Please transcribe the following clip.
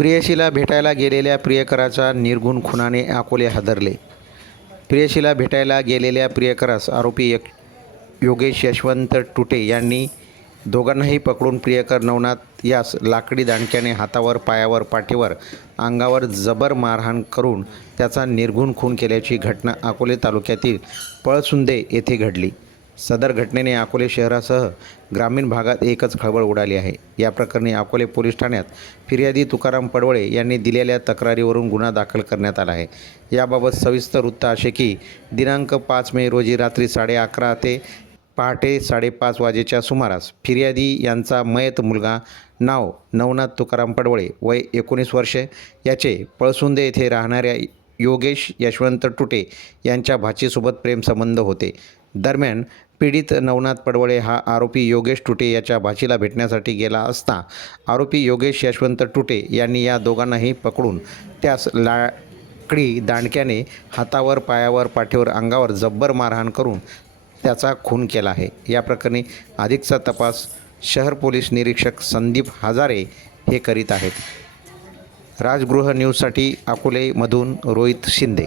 प्रियशीला भेटायला गेलेल्या प्रियकराच्या निर्गुण खुनाने अकोले हादरले. प्रियशीला भेटायला गेलेल्या प्रियकरास आरोपी एक योगेश यशवंत टुटे यांनी दोघांनाही पकडून प्रियकर नवनाथ यास लाकडी दांडक्याने हातावर पायावर पाठीवर अंगावर जबर मारहाण करून त्याचा निर्घुण खून केल्याची घटना अकोले तालुक्यातील पळसुंदे येथे घडली. सदर घटनेने अकोले शहरासह ग्रामीण भागात एकच खळबळ उडाली आहे. या प्रकरणी अकोले पोलीस ठाण्यात फिर्यादी तुकाराम पडवळे यांनी दिलेल्या तक्रारीवरून गुन्हा दाखल करण्यात आला आहे. याबाबत सविस्तर वृत्त असे की दिनांक पाच मे रोजी रात्री साडे अकरा ते पहाटे साडेपाच वाजेच्या सुमारास फिर्यादी यांचा मयत मुलगा नाव नवनाथ तुकाराम पडवळे वय एकोणीस वर्षे याचे पळसुंदे येथे राहणाऱ्या योगेश यशवंत टुटे यांच्या भाचीसोबत प्रेमसंबंध होते. दरम्यान पीडित नवनाथ पडवळे हा आरोपी योगेश टुटे याच्या भाचीला भेटण्यासाठी गेला असता आरोपी योगेश यशवंत टुटे यांनी या दोघांनाही पकडून त्यास लाकडी दांडक्याने हातावर पायावर पाठीवर अंगावर जब्बर मारहाण करून त्याचा खून केला आहे. या प्रकरणी अधिकचा तपास शहर पोलीस निरीक्षक संदीप हजारे हे करीत आहेत. राजगृह न्यूजसाठी अकोलेमधून रोहित शिंदे.